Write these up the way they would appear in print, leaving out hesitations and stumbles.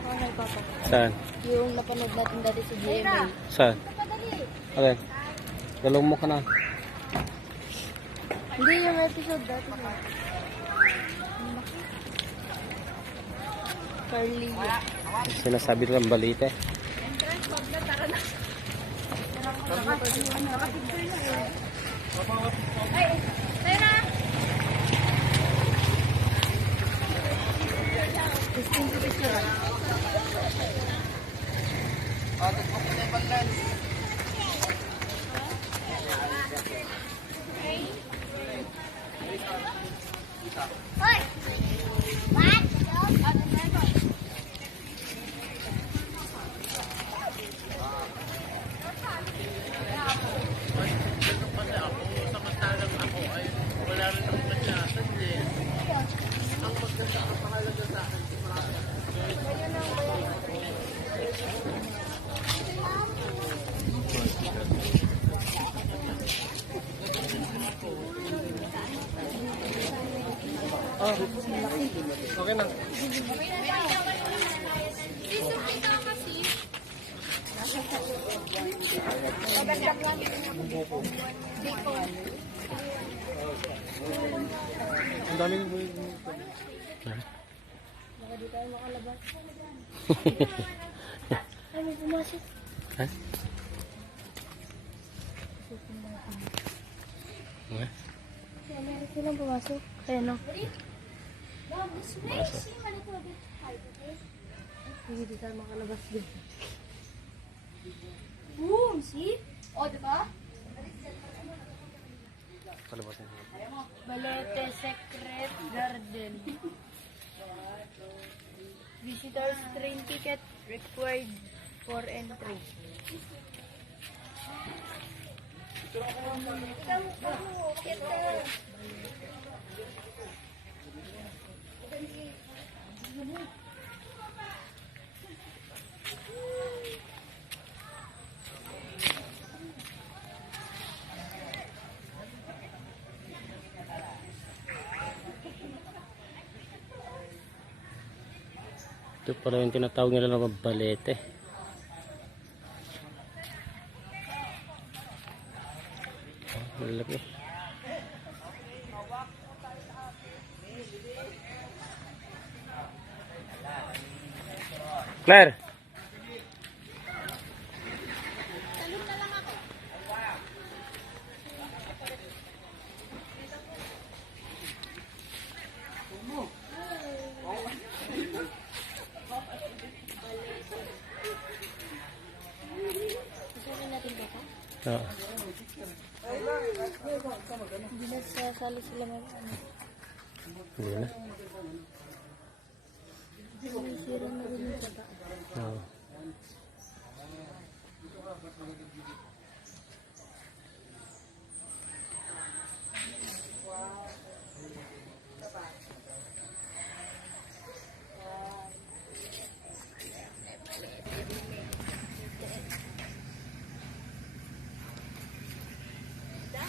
ka kay Papa. Saan? Yung napanood natin dati sa GMA. Saan? Okay. Galong mo ka na. Hindi yung episode dati. Carly. Sinasabi lang balita eh. Okay na. Ang daming Baka di tayo makalabas. Ay, may pumasok. Ha? Okay. Meron silang pumasok. Kaya no? Pasok. Hindi di tayo makalabas din. Boom! See? O, diba? Palabasin. Balete Secret Garden. Visitors train ticket required for entry. Ito pala yung tinatawag nila na balete. Malaki. Claire! Gusto natin ba ito? Oo. Hindi na sasali sila ngayon. Hindi na. Sira na rin yung saba. Oo.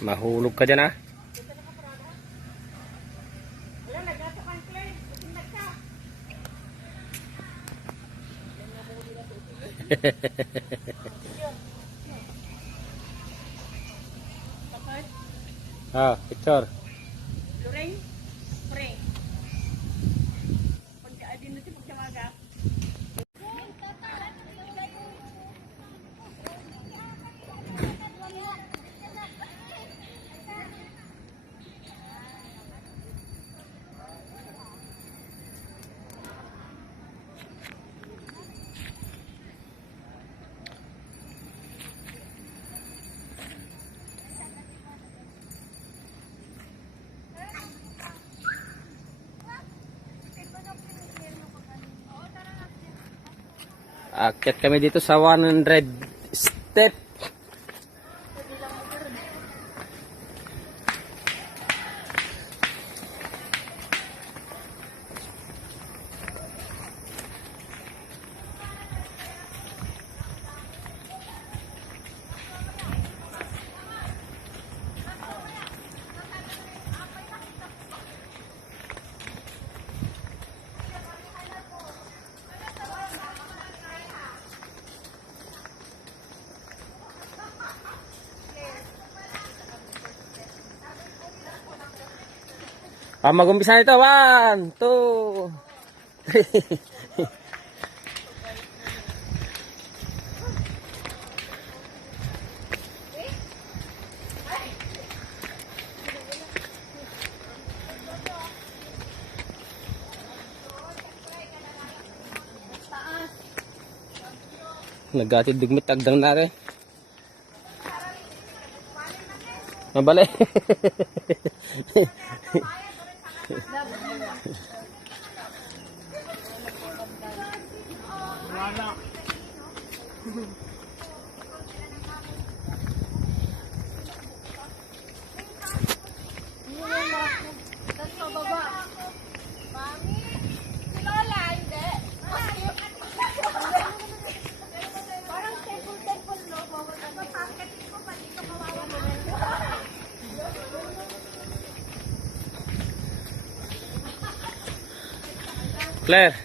Mahulog ka dyan ah. Ah, picture. Loreng? Pre. Pagka-adin natin pagkamaga. Akyat kami dito sa 100 step. Mag-umpisa na ito. 1, 2, 3. Nagati digmit agdang na rin. Mabali. Tapos pababa. Mami, si Lola, hindi. Parang temple, no? Papakatin ko pa dito, kawawa naman. Claire.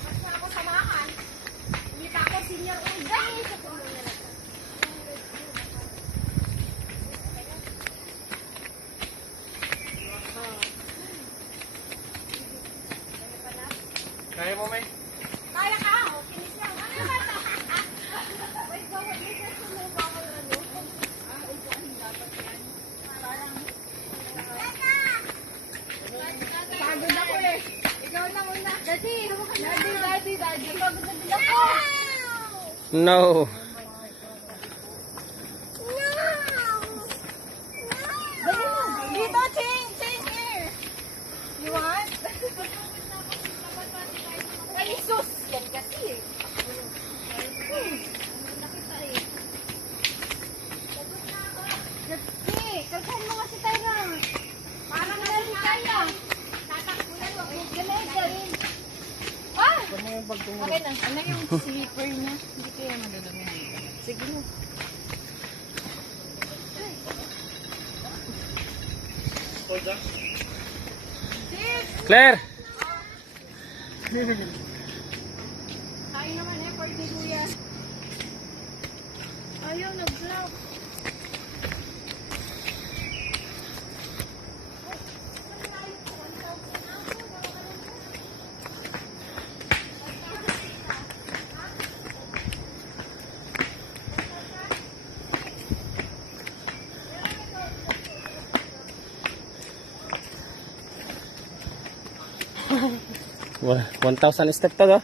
Basta ako samahan. Hindi pa ako senior. Dahil sa Kaya mo, may? kaya ka, oh, finish lang. Ano naman? Wait, bawal. May kasi mo bawal ano. Dapat yan. Parang... Pagod ako eh. Ikaw na muna. Daddy, daddy. Pagod na din ako. No. Dito, change here. You want? Ay, sus! Yan kasi eh. Kasi, kalsahan mo kasi tayo na. Parang lagi tayo. Tatakbulan mo. Galing. Ah! Okay na. Ano yung slipper niya? Hindi kaya madadami dito. Sige mo. Claire. Ayaw naman eh, pwede kuya. Ayaw, nag-vlog. Wah, 1,000 step to, no?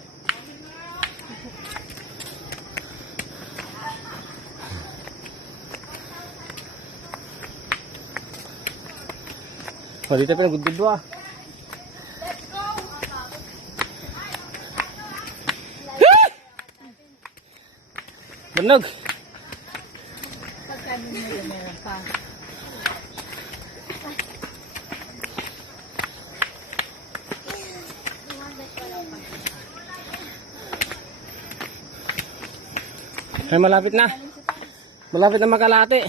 Oh, dito pa nagudud ah. Bunog. Pagkabi mo yun, meron pa. Ay, malapit na. Malapit na Makalate.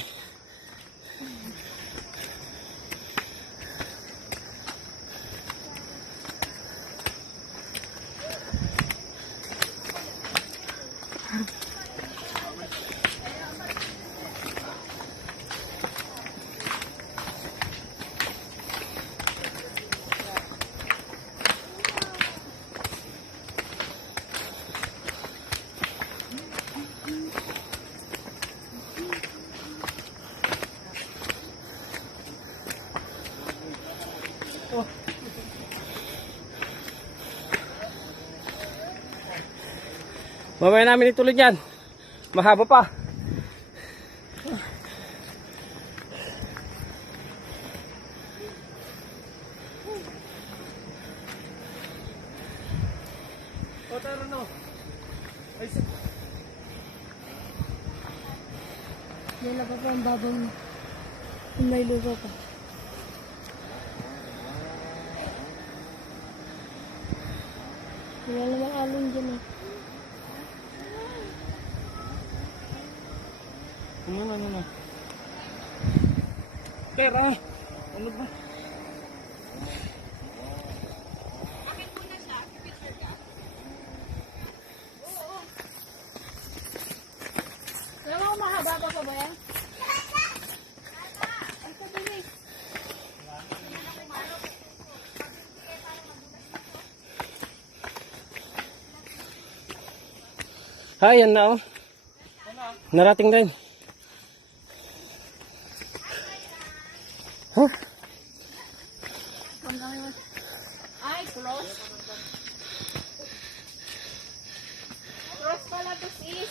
Mamaya namin ituloy yan. Mahaba pa. Wala pa po ang babaw niya. Kung may lupa pa. Wala namang alon dyan eh. Ano. Pera. Ano ba? Alam mo, Ay, yan na oh. Narating din. Huh? Ay, cross. Cross pala to sis.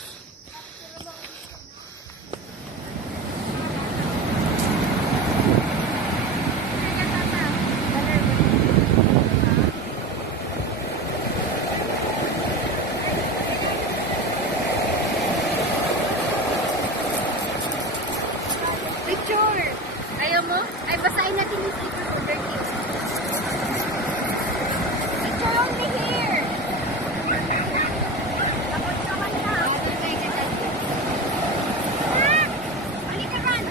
Picture! Ayaw mo? Ay, basahin natin yung sticker over here. Picture only here! Tapos naman na. Ah! Balik ka man!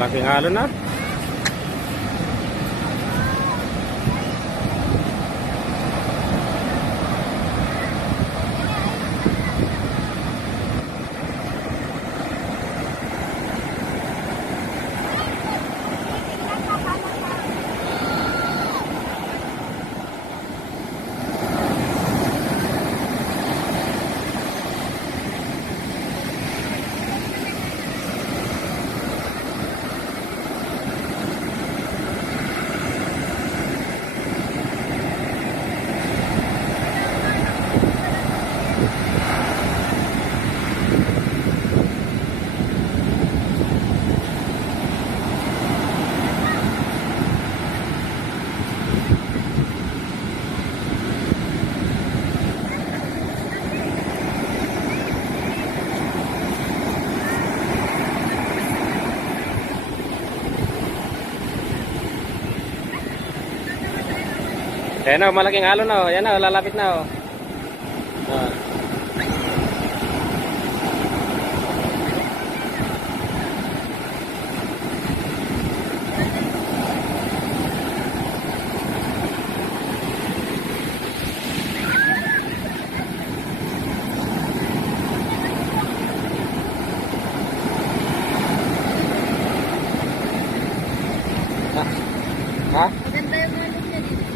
Laking alon na. Ayan na, malaking alon na. Ayan na, lalapit na. Ah. Ha? Maganda yung mga look niya dito.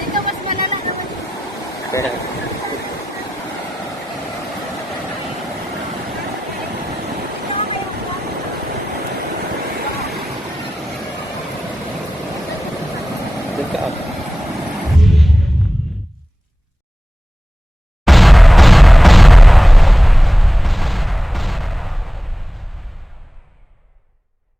Dito mas malala naman.